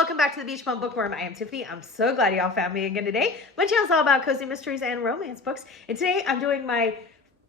welcome back to the Beach Bum Bookworm. I am Tiffany. I'm so glad y'all found me again today. My channel's all about cozy mysteries and romance books. And today I'm doing my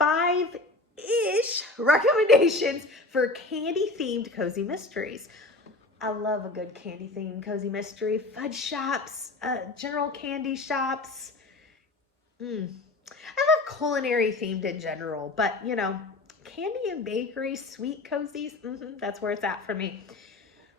5-ish recommendations for candy-themed cozy mysteries. I love a good candy-themed cozy mystery. Fudge shops, general candy shops. I love culinary themed in general, but you know, candy and bakery, sweet cozies, that's where it's at for me.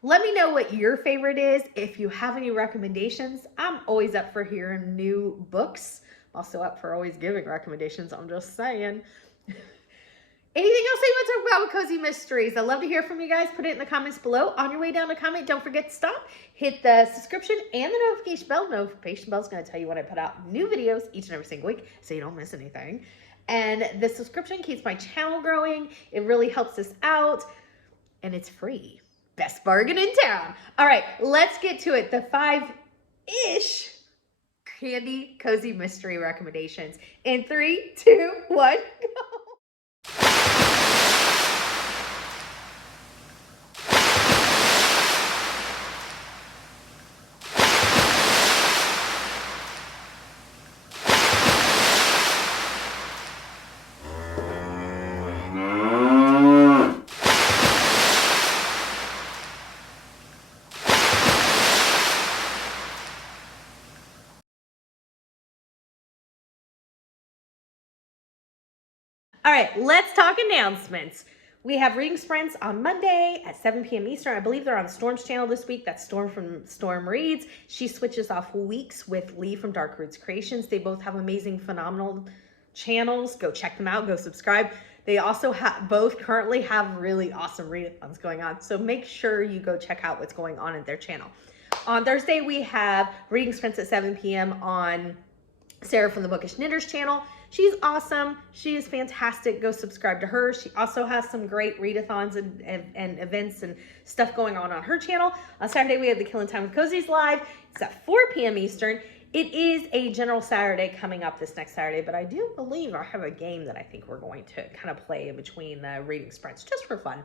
Let me know what your favorite is. If you have any recommendations, I'm always up for hearing new books. I'm also up for always giving recommendations, I'm just saying. Anything else you want to talk about with cozy mysteries? I'd love to hear from you guys. Put it in the comments below. On your way down to comment, don't forget to stop, hit the subscription and the notification bell. Notification bell is going to tell you when I put out new videos each and every single week so you don't miss anything. And the subscription keeps my channel growing. It really helps us out and it's free. Best bargain in town. All right, let's get to it. The 5-ish candy cozy mystery recommendations. In 3, 2, 1, go. All right, let's talk announcements. We have reading sprints on Monday at 7 p.m. Eastern. I believe they're on Storm's channel this week. That's Storm from Storm Reads. She switches off weeks with Lee from Dark Roots Creations. They both have amazing, phenomenal channels. Go check them out. Go subscribe. They also both currently have really awesome readathons going on. So make sure you go check out what's going on in their channel. On Thursday, we have reading sprints at 7 p.m. on Sarah from the Bookish Knitters channel. She's awesome. She is fantastic. Go subscribe to her. She also has some great readathons and events and stuff going on her channel. On Saturday, we have the Killing Time with Cozies live. It's at 4 p.m. Eastern. It is a general Saturday coming up this next Saturday, but I do believe I have a game that I think we're going to kind of play in between the reading sprints just for fun.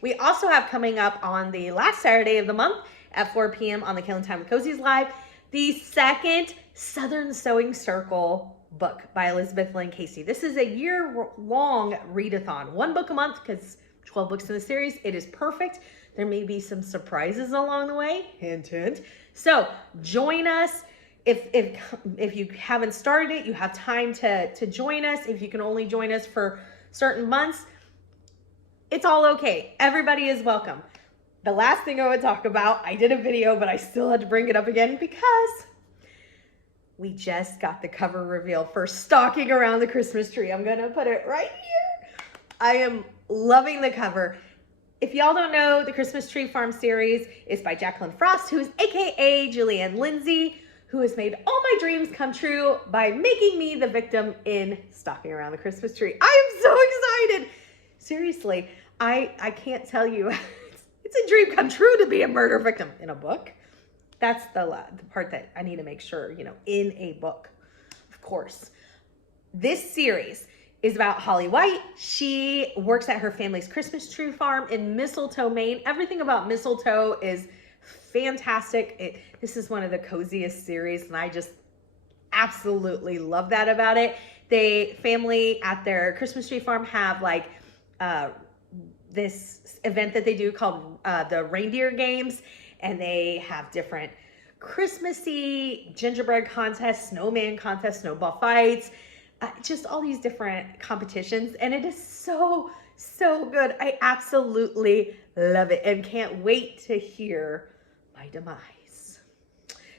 We also have coming up on the last Saturday of the month at 4 p.m. on the Killing Time with Cozies live, the second Southern Sewing Circle book by Elizabeth Lynn Casey. This is a year-long readathon. One book a month because 12 books in the series. It is perfect. There may be some surprises along the way. Hint, hint. So join us. If you haven't started it, you have time to join us. If you can only join us for certain months, it's all okay. Everybody is welcome. The last thing I would talk about, I did a video, but I still had to bring it up again because we just got the cover reveal for Stalking Around the Christmas Tree. I'm going to put it right here. I am loving the cover. If y'all don't know, the Christmas Tree Farm series is by Jacqueline Frost, who is AKA Julianne Lindsay, who has made all my dreams come true by making me the victim in Stalking Around the Christmas Tree. I am so excited. Seriously, I can't tell you. It's a dream come true to be a murder victim in a book. That's the part that I need to make sure, you know, in a book, of course. This series is about Holly White. She works at her family's Christmas tree farm in Mistletoe, Maine. Everything about Mistletoe is fantastic. This is one of the coziest series, and I just absolutely love that about it. The family at their Christmas tree farm have like this event that they do called the Reindeer Games. And they have different Christmassy gingerbread contests, snowman contests, snowball fights, just all these different competitions. And it is so, so good. I absolutely love it and can't wait to hear my demise.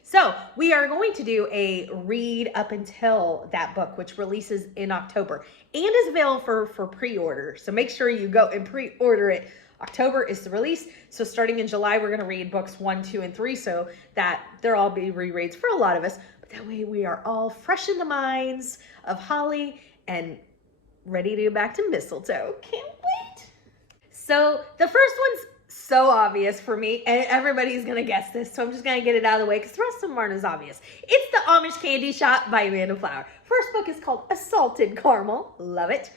So we are going to do a read up until that book, which releases in October and is available for pre-order. So make sure you go and pre-order it. October is the release. So starting in July, we're going to read books 1, 2, and 3 so that they'll all be rereads for a lot of us. But that way we are all fresh in the minds of Holly and ready to go back to Mistletoe. Can't wait. So the first one's so obvious for me and everybody's going to guess this. So I'm just going to get it out of the way because the rest of them aren't as obvious. It's The Amish Candy Shop by Amanda Flower. First book is called Assaulted Caramel. Love it.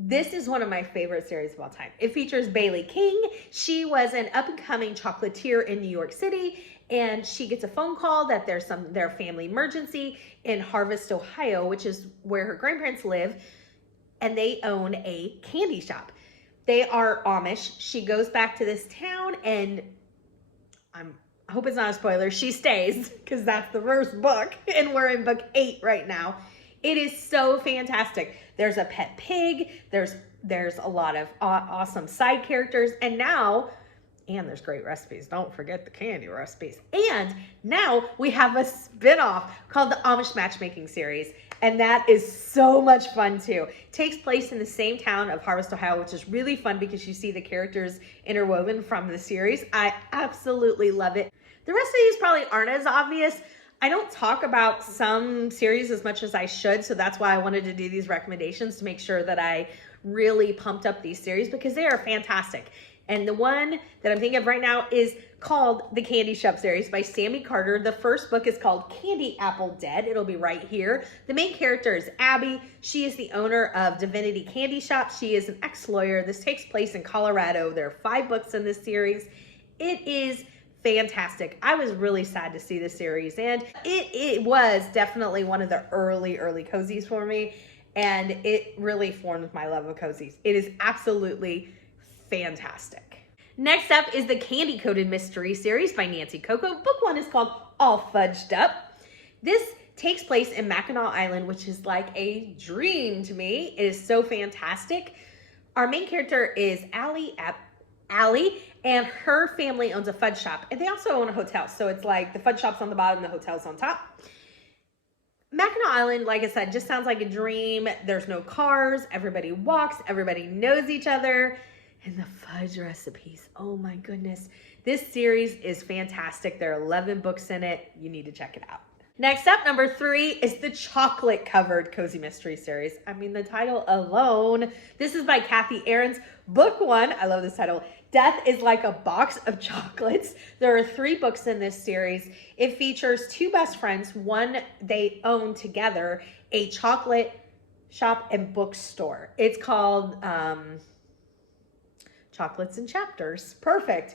This is one of my favorite series of all time. It features Bailey King. She was an up-and-coming chocolatier in New York City, and she gets a phone call that there's their family emergency in Harvest, Ohio, which is where her grandparents live, and they own a candy shop. They are Amish. She goes back to this town, and I hope it's not a spoiler, she stays, because that's the first book, and we're in book 8 right now. It is so fantastic. There's a pet pig, there's a lot of awesome side characters, and there's great recipes. Don't forget the candy recipes. And now we have a spin-off called the Amish Matchmaking Series, and that is so much fun too. It takes place in the same town of Harvest, Ohio, which is really fun because you see the characters interwoven from the series. I absolutely love it. The rest of these probably aren't as obvious. I don't talk about some series as much as I should, so that's why I wanted to do these recommendations to make sure that I really pumped up these series because they are fantastic. And the one that I'm thinking of right now is called The Candy Shop series by Sammy Carter. The first book is called Candy Apple Dead. It'll be right here. The main character is Abby. She is the owner of Divinity Candy Shop. She is an ex-lawyer. This takes place in Colorado. There are 5 books in this series. It is fantastic. I was really sad to see the series, and it was definitely one of the early cozies for me, and it really formed my love of cozies. It is absolutely fantastic. Next up is the Candy Coated Mystery series by Nancy Coco. Book 1 is called All Fudged Up. This takes place in Mackinac Island, which is like a dream to me. It is so fantastic. Our main character is Allie, and her family owns a fudge shop, and they also own a hotel. So it's like the fudge shop's on the bottom, the hotel's on top. Mackinac Island, like I said, just sounds like a dream. There's no cars, everybody walks, everybody knows each other, and the fudge recipes, oh my goodness. This series is fantastic. There are 11 books in it. You need to check it out. Next up, number 3 is the Chocolate Covered Cozy Mystery series. I mean, the title alone. This is by Kathy Aarons. Book 1, I love this title. Death is Like a Box of Chocolates. There are 3 books in this series. It features 2 best friends. One, they own together a chocolate shop and bookstore. It's called Chocolates and Chapters. Perfect.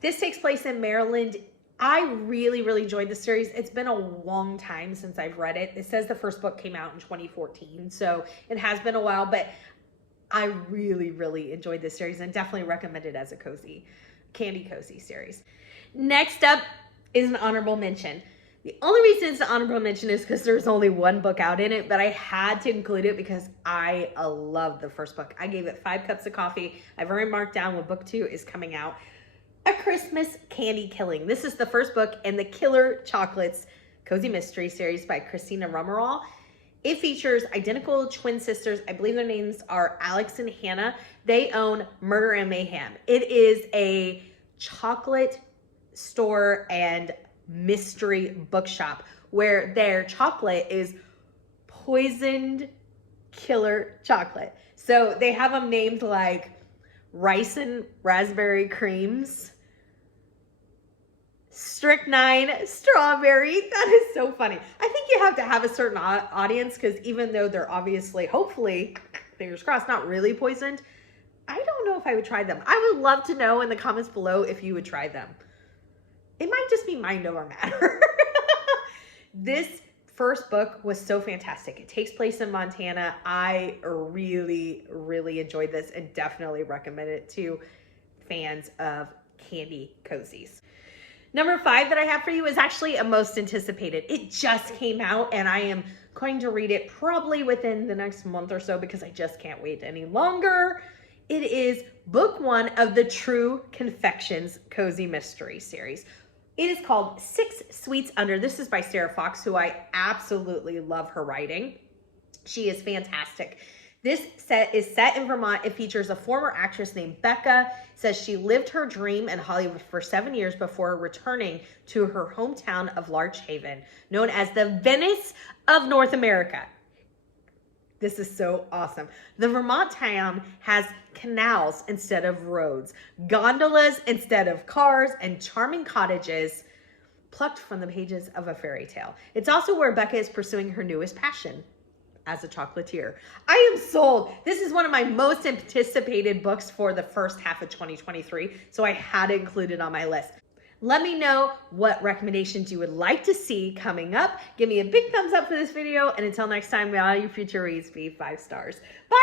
This takes place in Maryland. I really enjoyed the series. It's been a long time since I've read it. It says the first book came out in 2014, so it has been a while, but I really enjoyed this series and definitely recommend it as a candy cozy series. Next up is an honorable mention. The only reason it's an honorable mention is because there's only 1 book out in it, but I had to include it because I love the first book. I gave it 5 cups of coffee. I've already marked down when book 2 is coming out. A Christmas Candy Killing. This is the first book in the Killer Chocolates Cozy Mystery series by Christina Rummerall. It features identical twin sisters. I believe their names are Alex and Hannah. They own Murder and Mayhem. It is a chocolate store and mystery bookshop where their chocolate is poisoned killer chocolate. So they have them named like Rice and Raspberry Creams, Strychnine Strawberry. That is so funny. I think you have to have a certain audience because even though they're obviously, hopefully, fingers crossed, not really poisoned, I don't know if I would try them. I would love to know in the comments below if you would try them. It might just be mind over matter. This first book was so fantastic. It takes place in Montana. I really enjoyed this and definitely recommend it to fans of candy cozies. Number 5 that I have for you is actually a most anticipated. It just came out and I am going to read it probably within the next month or so because I just can't wait any longer. It is book 1 of the True Confections Cozy Mystery series. It is called 6 Sweets Under. This is by Sarah Fox, who I absolutely love her writing. She is fantastic. This set is set in Vermont. It features a former actress named Becca. Says she lived her dream in Hollywood for 7 years before returning to her hometown of Larch Haven, known as the Venice of North America. This is so awesome. The Vermont town has canals instead of roads, gondolas instead of cars, and charming cottages plucked from the pages of a fairy tale. It's also where Becca is pursuing her newest passion, as a chocolatier. I am sold. This is one of my most anticipated books for the first half of 2023, so I had to include it on my list. Let me know what recommendations you would like to see coming up. Give me a big thumbs up for this video, and until next time, may all your future reads be 5 stars. Bye!